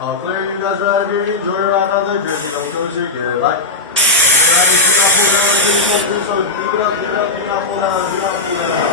All clear, you guys are out of here. Enjoy your ride on the Jersey. Don't go to good. Bye. Do not pull down. Do not pull down. Do not pull down. Do not pull down.